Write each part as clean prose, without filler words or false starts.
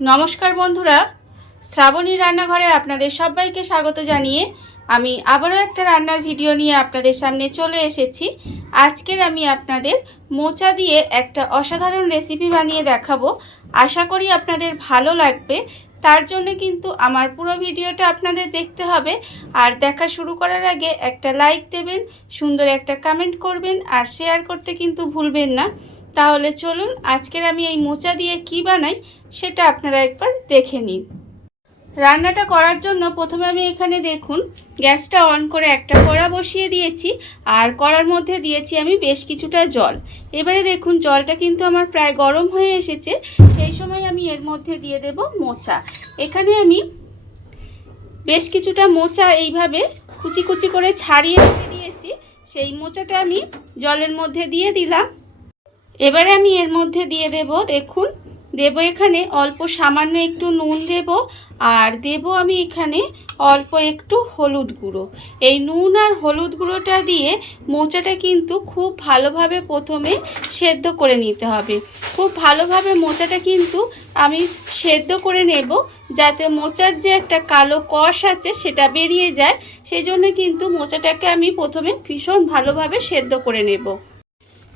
নমস্কার বন্ধুরা, শ্রাবণী রান্নাঘরে আপনাদের সবাইকে স্বাগত জানিয়ে আমি আবারও একটা রান্নার ভিডিও নিয়ে আপনাদের সামনে চলে এসেছি। আজকের আমি আপনাদের মোচা দিয়ে একটা অসাধারণ রেসিপি বানিয়ে দেখাবো। আশা করি আপনাদের ভালো লাগবে। তার জন্য কিন্তু আমার পুরো ভিডিওটা আপনাদের দেখতে হবে। আর দেখা শুরু করার আগে একটা লাইক দেবেন, সুন্দর একটা কমেন্ট করবেন আর শেয়ার করতে কিন্তু ভুলবেন না। তাহলে চলুন আজকের আমি এই মোচা দিয়ে কি বানাই সেটা আপনারা একবার দেখে নিন। রান্নাটা করার জন্য প্রথমে আমি এখানে দেখুন গ্যাসটা অন করে একটা কড়া বসিয়ে দিয়েছি আর কড়ার মধ্যে দিয়েছি আমি বেশ কিছুটা জল। এবারে দেখুন জলটা কিন্তু আমার প্রায় গরম হয়ে এসেছে। সেই সময় আমি এর মধ্যে দিয়ে দেব মোচা। এখানে আমি বেশ কিছুটা মোচা এইভাবে কুচি কুচি করে ছাড়িয়ে রেখে দিয়েছি। সেই মোচাটা আমি জলের মধ্যে দিয়ে দিলাম। এবারে আমি এর মধ্যে দিয়ে দেব দেখুন দেব এখানে অল্প সামান্য একটু নুন দেব আর দেব আমি এখানে অল্প একটু হলুদ গুঁড়ো। এই নুন আর হলুদ গুঁড়োটা দিয়ে মোচাটা কিন্তু খুব ভালোভাবে প্রথমে সেদ্ধ করে নিতে হবে। খুব ভালোভাবে মোচাটা কিন্তু আমি সেদ্ধ করে নেব, যাতে মোচার যে একটা কালো কষ আছে সেটা বেরিয়ে যায়। সেই জন্য কিন্তু মোচাটাকে আমি প্রথমে ভীষণ ভালোভাবে সেদ্ধ করে নেব।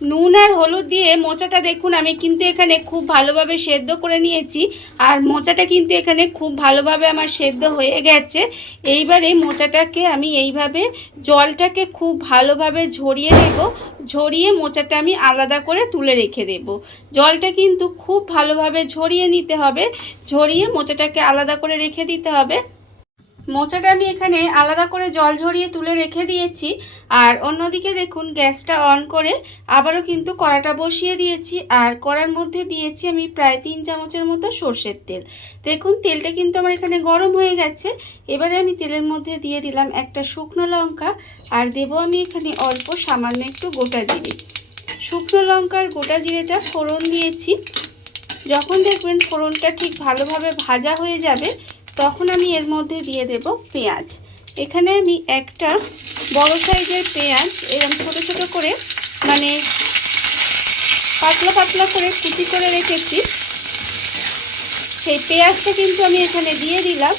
নুন আর হলুদ দিয়ে মোচাটা দেখুন আমি কিন্তু এখানে খুব ভালোভাবে সেদ্ধ করে নিয়েছি আর মোচাটা কিন্তু এখানে খুব ভালোভাবে আমার সেদ্ধ হয়ে গেছে। এইবারে মোচাটাকে আমি এইভাবে জলটাকে খুব ভালোভাবে ঝরিয়ে নেব। ঝরিয়ে মোচাটা আমি আলাদা করে তুলে রেখে দেব। জলটা কিন্তু খুব ভালোভাবে ঝরিয়ে নিতে হবে। ঝরিয়ে মোচাটাকে আলাদা করে রেখে দিতে হবে। মোচাটা আমি এখানে আলাদা করে জল ঝরিয়ে তুলে রেখে দিয়েছি। আর অন্যদিকে দেখুন গ্যাসটা অন করে আবারও কিন্তু কড়াটা বসিয়ে দিয়েছি আর কড়ার মধ্যে দিয়েছি আমি প্রায় 3 চামচের মতো সর্ষের তেল। দেখুন তেলটা কিন্তু আমার এখানে গরম হয়ে গেছে। এবারে আমি তেলের মধ্যে দিয়ে দিলাম একটা শুকনো লঙ্কা আর দেবো আমি এখানে অল্প সামান্য একটু গোটা জিরে। শুকনো লঙ্কার গোটা জিরেটা ফোড়ন দিয়েছি। যখন দেখবেন ফোড়নটা ঠিক ভালোভাবে ভাজা হয়ে যাবে তখন আমি এর মধ্যে দিয়ে দেব পেঁয়াজ। এখানে আমি একটা বড় সাইজের পেঁয়াজ এরকম ছোট ছোট করে মানে পাতলা পাতলা করে কুচি করে রেখেছি। সেই পেঁয়াজটা কিন্তু আমি এখানে দিয়ে দিলাম।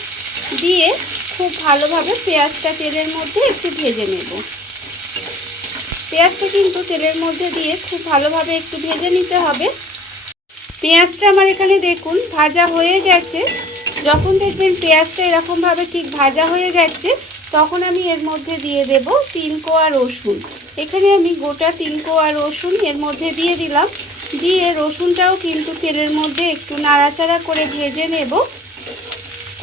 দিয়ে খুব ভালোভাবে পেঁয়াজটা তেলের মধ্যে একটু ভেজে নেব। পেঁয়াজটা কিন্তু তেলের মধ্যে দিয়ে খুব ভালোভাবে একটু ভেজে নিতে হবে। পেঁয়াজটা আমার এখানে দেখুন ভাজা হয়ে গেছে। যখন দেখবেন পেঁয়াজটা এরকমভাবে ঠিক ভাজা হয়ে গেছে তখন আমি এর মধ্যে দিয়ে দেব 3 কোয়া রসুন। এখানে আমি গোটা 3 কোয়া রসুন এর মধ্যে দিয়ে দিলাম। দিয়ে রসুনটাও কিন্তু তেলের মধ্যে একটু নাড়াচাড়া করে ভেজে নেব।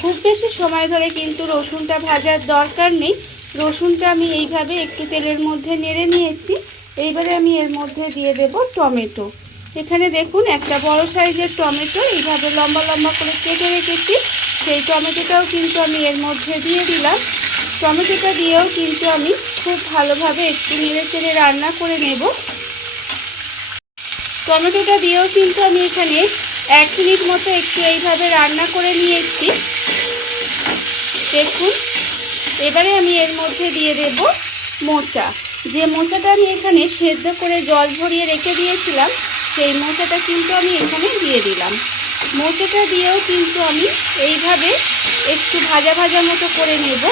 খুব বেশি সময় ধরে কিন্তু রসুনটা ভাজার দরকার নেই। রসুনটা আমি এইভাবে একটু তেলের মধ্যে নেড়ে নিয়েছি। এইবারে আমি এর মধ্যে দিয়ে দেব টমেটো। এখানে দেখুন একটা বড় সাইজের টমেটো এইভাবে লম্বা লম্বা করে কেটে রেখেছি। সেই টমেটোটাও কিন্তু আমি এর মধ্যে দিয়ে দিলাম। টমেটোটা দিয়েও কিন্তু আমি খুব ভালোভাবে একটু নেড়ে চেড়ে রান্না করে নেব। টমেটোটা দিয়েও কিন্তু আমি এখানে 1 মিনিট মতো একটু এইভাবে রান্না করে নিয়েছি। দেখুন এবারে আমি এর মধ্যে দিয়ে দেব মোচা। যে মোচাটা আমি এখানে সেদ্ধ করে জল ঝরিয়ে রেখে দিয়েছিলাম সেই মোচাটা কিন্তু আমি এখানে দিয়ে দিলাম। মোচাটা দিয়েও কিন্তু আমি এইভাবে একটু ভাজা ভাজা মতো করে নেব।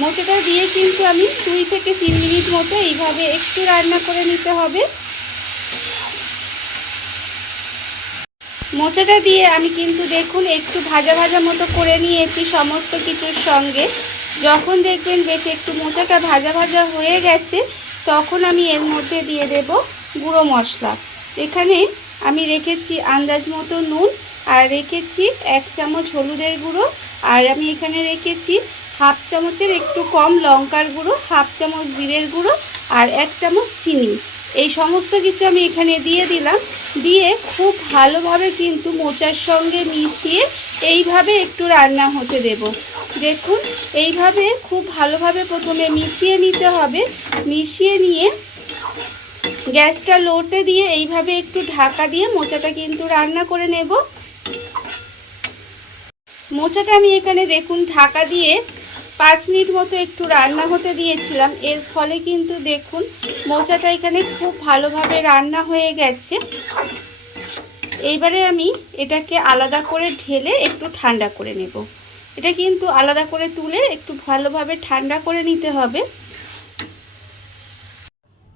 মোচাটা দিয়ে কিন্তু আমি 2 থেকে 3 মিনিট মতো এইভাবে একটু রান্না করে নিতে হবে। মোচাটা দিয়ে আমি কিন্তু দেখুন একটু ভাজা ভাজা মতো করে নিয়েছি সমস্ত কিছুর সঙ্গে। যখন দেখবেন বেশ একটু মোচাটা ভাজা ভাজা হয়ে গেছে তখন আমি এর মধ্যে দিয়ে দেব গুঁড়ো মশলা। এখানে আমি রেখেছি আন্দাজ মতো নুন আর রেখেছি 1 চামচ হলুদের গুঁড়ো আর আমি এখানে রেখেছি 1/2 চামচের একটু কম লঙ্কার গুঁড়ো, 1/2 চামচ জিরের গুঁড়ো আর 1 চামচ চিনি। এই সমস্ত কিছু আমি এখানে দিয়ে দিলাম। দিয়ে খুব ভালোভাবে কিন্তু মোচার সঙ্গে মিশিয়ে এইভাবে একটু রান্না হতে দেব। দেখুন এইভাবে খুব ভালোভাবে প্রথমে মিশিয়ে নিতে হবে। মিশিয়ে নিয়ে গ্যাসটা লোতে দিয়ে এইভাবে একটু ঢাকা দিয়ে মোচাটা কিন্তু রান্না করে নেব। মোচাটা আমি এখানে দেখুন ঢাকা দিয়ে 5 মিনিট মতো একটু রান্না হতে দিয়েছিলাম। এর ফলে কিন্তু দেখুন মোচাটা এখানে খুব ভালোভাবে রান্না হয়ে গেছে। এইবারে আমি এটাকে আলাদা করে ঢেলে একটু ঠান্ডা করে নেব। এটা কিন্তু আলাদা করে তুলে একটু ভালোভাবে ঠান্ডা করে নিতে হবে।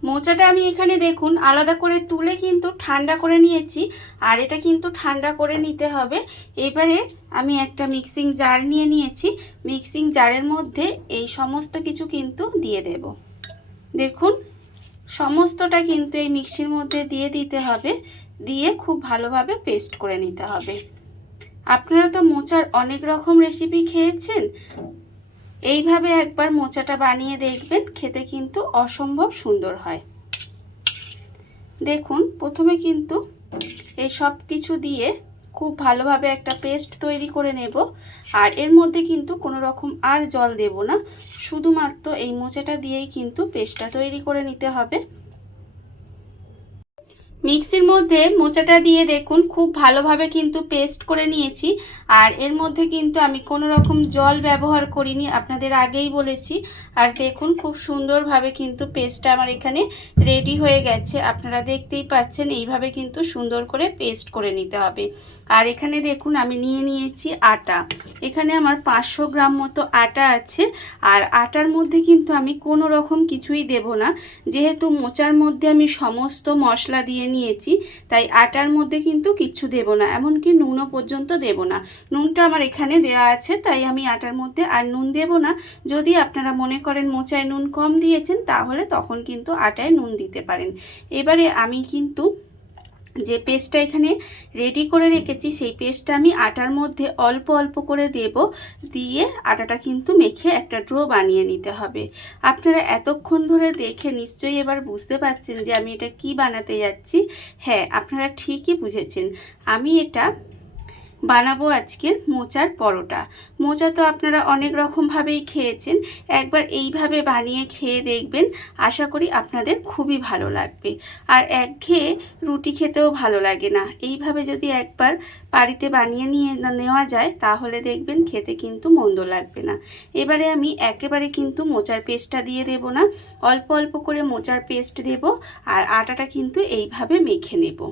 মোচাটা আমি এখানে দেখুন আলাদা করে তুলে কিন্তু ঠান্ডা করে নিয়েছি, আর এটা কিন্তু ঠান্ডা করে নিতে হবে। এবারে আমি একটা মিক্সিং জার নিয়ে নিয়েছি। মিক্সিং জারের মধ্যে এই সমস্ত কিছু কিন্তু দিয়ে দেব। দেখুন সমস্তটা কিন্তু এই মিক্সির মধ্যে দিয়ে দিতে হবে, দিয়ে খুব ভালোভাবে পেস্ট করে নিতে হবে। আপনারা তো মোচার অনেক রকম রেসিপি খেয়েছেন, এইভাবে একবার মোচাটা বানিয়ে দেখবেন, খেতে কিন্তু অসম্ভব সুন্দর হয়। দেখুন প্রথমে কিন্তু এই সব কিছু দিয়ে খুব ভালোভাবে একটা পেস্ট তৈরি করে নেব। আর এর মধ্যে কিন্তু কোনো রকম আর জল দেব না, শুধুমাত্র এই মোচাটা দিয়েই কিন্তু পেস্টটা তৈরি করে নিতে হবে। মিক্সির মধ্যে মোচাটা দিয়ে দেখুন খুব ভালোভাবে কিন্তু পেস্ট করে নিয়েছি। আর এর মধ্যে কিন্তু আমি কোনো রকম জল ব্যবহার করিনি, আপনাদের আগেই বলেছি। আর দেখুন খুব সুন্দরভাবে কিন্তু পেস্টটা আমার এখানে রেডি হয়ে গেছে, আপনারা দেখতেই পাচ্ছেন। এইভাবে কিন্তু সুন্দর করে পেস্ট করে নিতে হবে। আর এখানে দেখুন আমি নিয়ে নিয়েছি আটা। এখানে আমার 500 গ্রাম মতো আটা আছে। আর আটার মধ্যে কিন্তু আমি কোনো রকম কিছুই দেব না, যেহেতু মোচার মধ্যে আমি সমস্ত মশলা দিয়ে নিয়েছি, তাই আটার মধ্যে কিন্তু কিচ্ছু দেব না, এমনকি নুনও পর্যন্ত দেব না। নুনটা আমার এখানে দেওয়া আছে, তাই আমি আটার মধ্যে আর নুন দেব না। যদি আপনারা মনে করেন মোচায় নুন কম দিয়েছেন, তাহলে তখন কিন্তু আটায় নুন দিতে পারেন। এবারে আমি কিন্তু যে পেস্টটা এখানে রেডি করে রেখেছি, সেই পেস্টটা আমি আটার মধ্যে অল্প অল্প করে দেব, দিয়ে আটাটা কিন্তু মেখে একটা ডো বানিয়ে নিতে হবে। আপনারা এতক্ষণ ধরে দেখে নিশ্চয়ই এবার বুঝতে পারছেন যে আমি এটা কি বানাতে যাচ্ছি। হ্যাঁ, আপনারা ঠিকই বুঝেছেন, আমি এটা বানাবো আজকের মোচার পরোটা। মোচা তো আপনারা অনেক রকমভাবেই খেয়েছেন, একবার এইভাবে বানিয়ে খেয়ে দেখবেন, আশা করি আপনাদের খুবই ভালো লাগবে। আর একঘেয়ে রুটি খেতেও ভালো লাগে না, এইভাবে যদি একবার বাড়িতে বানিয়ে নেওয়া যায়, তাহলে দেখবেন খেতে কিন্তু মন্দ লাগবে না। এবারে আমি একেবারে কিন্তু মোচার পেস্টটা দিয়ে দেব না, অল্প অল্প করে মোচার পেস্ট দেব, আর আটাটা কিন্তু এইভাবে মেখে নেব।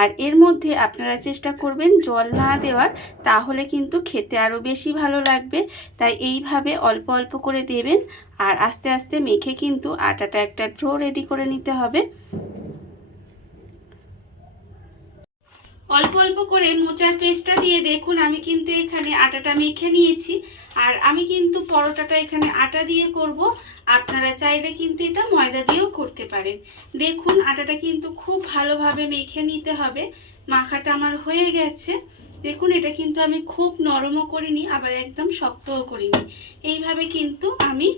আর এর মধ্যে আপনারা চেষ্টা করবেন জল না দেওয়ার, তাহলে কিন্তু খেতে আরও বেশি ভালো লাগবে। তাই এইভাবে অল্প অল্প করে দেবেন, আর আস্তে আস্তে মেখে কিন্তু আটাটা একটা ডো রেডি করে নিতে হবে। অল্প অল্প করে মোচার পেস্টটা দিয়ে দেখুন আমি কিন্তু এখানে আটাটা মেখে নিয়েছি। আর আমি কিন্তু পরোটাটা এখানে আটা দিয়ে করব, আপনারা চাইলে কিন্তু এটা ময়দা দিয়েও করতে পারেন। দেখুন আটাটা কিন্তু খুব ভালোভাবে মেখে নিতে হবে। মাখাটা আমার হয়ে গেছে। দেখুন এটা কিন্তু আমি খুব নরমও করিনি, আবার একদম শক্তও করিনি। এইভাবে কিন্তু আমি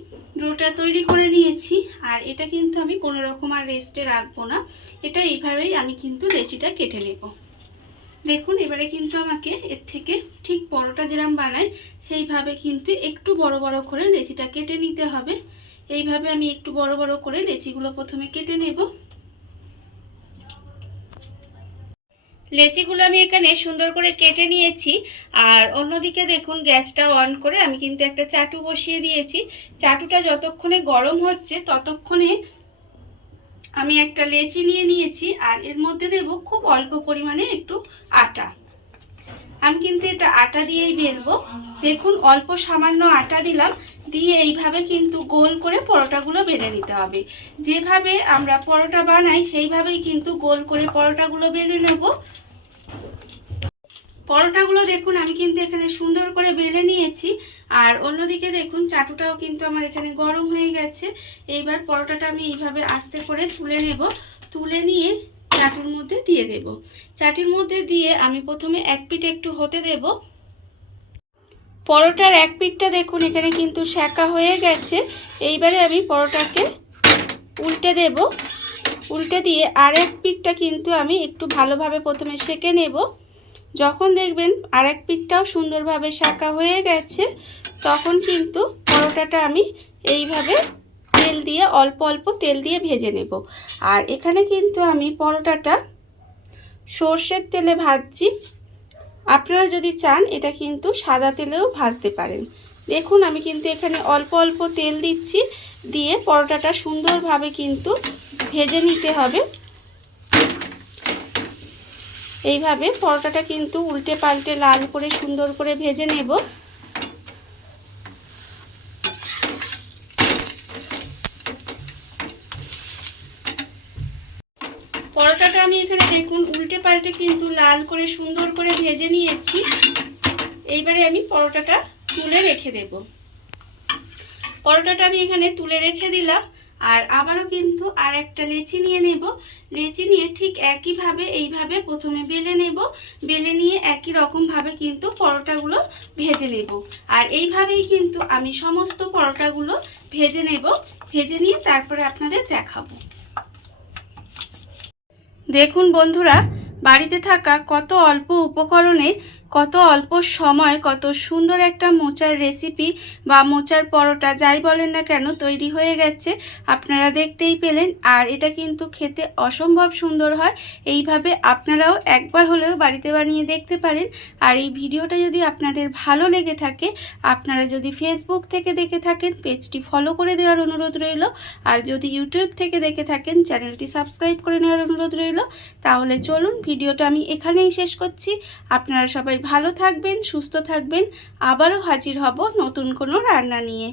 ডোটা তৈরি করে নিয়েছি। আর এটা কিন্তু আমি কোনো রকম আর রেস্টে রাখবো না, এটা এইভাবেই আমি কিন্তু লেচিটা কেটে নেব। দেখুন এবারে কিন্তু আমাকে এর থেকে ঠিক পরোটা যেরকম বানাই, সেইভাবে কিন্তু একটু বড় বড় করে লেচিটা কেটে নিতে হবে। এইভাবে আমি একটু বড় বড় করে লেচিগুলো প্রথমে কেটে নেব। লেচিগুলো আমি এখানে সুন্দর করে কেটে নিয়েছি। আর অন্যদিকে দেখুন গ্যাসটা অন করে আমি কিন্তু একটা চাটু বসিয়ে দিয়েছি। চাটুটা যতক্ষণে গরম হচ্ছে, ততক্ষণে আমি একটা লেচি নিয়ে নিয়েছি, আর এর মধ্যে দেব খুব অল্প পরিমাণে একটু আটা। আমি কিন্তু এটা আটা দিয়েই বেলবো। দেখুন অল্প সামান্য আটা দিলাম, দিয়ে এইভাবে কিন্তু গোল করে পরোটাগুলো বেলে নিতে হবে। যেভাবে আমরা পরোটা বানাই সেইভাবেই কিন্তু গোল করে পরোটাগুলো বেলে নেব। পরোটাগুলো দেখুন আমি কিন্তু এখানে সুন্দর করে বেলে নিয়েছি। আর অন্যদিকে দেখুন চাটুটাও কিন্তু আমার এখানে গরম হয়ে গেছে। এইবার পরোটাটা আমি এইভাবে আস্তে করে তুলে নেব। তুলে নিয়ে চাটুর মধ্যে দিয়ে দেব। চাটুর মধ্যে দিয়ে আমি প্রথমে এক পিঠ একটু হতে দেব। পরোটার এক পিঠটা দেখুন এখানে কিন্তু সেঁকা হয়ে গেছে। এইবারে আমি পরোটাকে উল্টে দেব। উল্টে দিয়ে আর এক পিঠটা কিন্তু আমি একটু ভালোভাবে প্রথমে সেঁকে নেব। যখন দেখবেন আর এক পিঠটাও সুন্দরভাবে সেঁকা হয়ে গেছে, তখন কিন্তু পরোটাটা আমি এইভাবে তেল দিয়ে অল্প অল্প তেল দিয়ে ভেজে নেব। আর এখানে কিন্তু আমি পরোটাটা সর্ষের তেলে ভাজছি। আপনারা যদি চান এটা কিন্তু সাদা তেলেও ভাজতে পারেন। দেখুন আমি কিন্তু এখানে অল্প অল্প তেল দিচ্ছি, দিয়ে পরোটাটা সুন্দরভাবে কিন্তু ভেজে নিতে হবে। এইভাবে পরোটাটা কিন্তু উল্টে পাল্টে লাল করে সুন্দর করে ভেজে নেব। পরোটাটা আমি এখানে দেখুন উল্টে পাল্টে কিন্তু লাল করে সুন্দর করে ভেজে নিয়েছি। এইবারে আমি পরোটাটা তুলে রেখে দেব। পরোটাটা আমি এখানে তুলে রেখে দিলাম। আর আবারও কিন্তু আর একটা লেচি নিয়ে নেব। লেচি নিয়ে ঠিক একইভাবে এইভাবে প্রথমে বেলে নেব। বেলে নিয়ে একই রকমভাবে কিন্তু পরোটাগুলো ভেজে নেব। আর এইভাবেই কিন্তু আমি সমস্ত পরোটাগুলো ভেজে নেব। ভেজে নিয়ে তারপরে আপনাদের দেখাবো। দেখুন বন্ধুরা, বাড়িতে থাকা কত অল্প উপকরণে কত অল্প সময় কত সুন্দর একটা মোচার রেসিপি বা মোচার পরোটা যাই বলেন না কেন তৈরি হয়ে গেছে। আপনারা দেখতেই পেলেন। আর এটা কিন্তু খেতে অসম্ভব সুন্দর হয়। এইভাবে আপনারাও একবার হলেও বাড়িতে বানিয়ে দেখতে পারেন। আর এই ভিডিওটা যদি আপনাদের ভালো লেগে থাকে, আপনারা যদি ফেসবুক থেকে দেখে থাকেন পেজটি ফলো করে দেওয়ার অনুরোধ রইল। আর যদি ইউটিউব থেকে দেখে থাকেন চ্যানেলটি সাবস্ক্রাইব করে নেওয়ার অনুরোধ রইল। তাহলে চলুন ভিডিওটা আমি এখানেই শেষ করছি। আপনারা সবাই ভালো থাকবেন, সুস্থ থাকবেন। আবারও হাজির হব নতুন কোনো রান্না নিয়ে।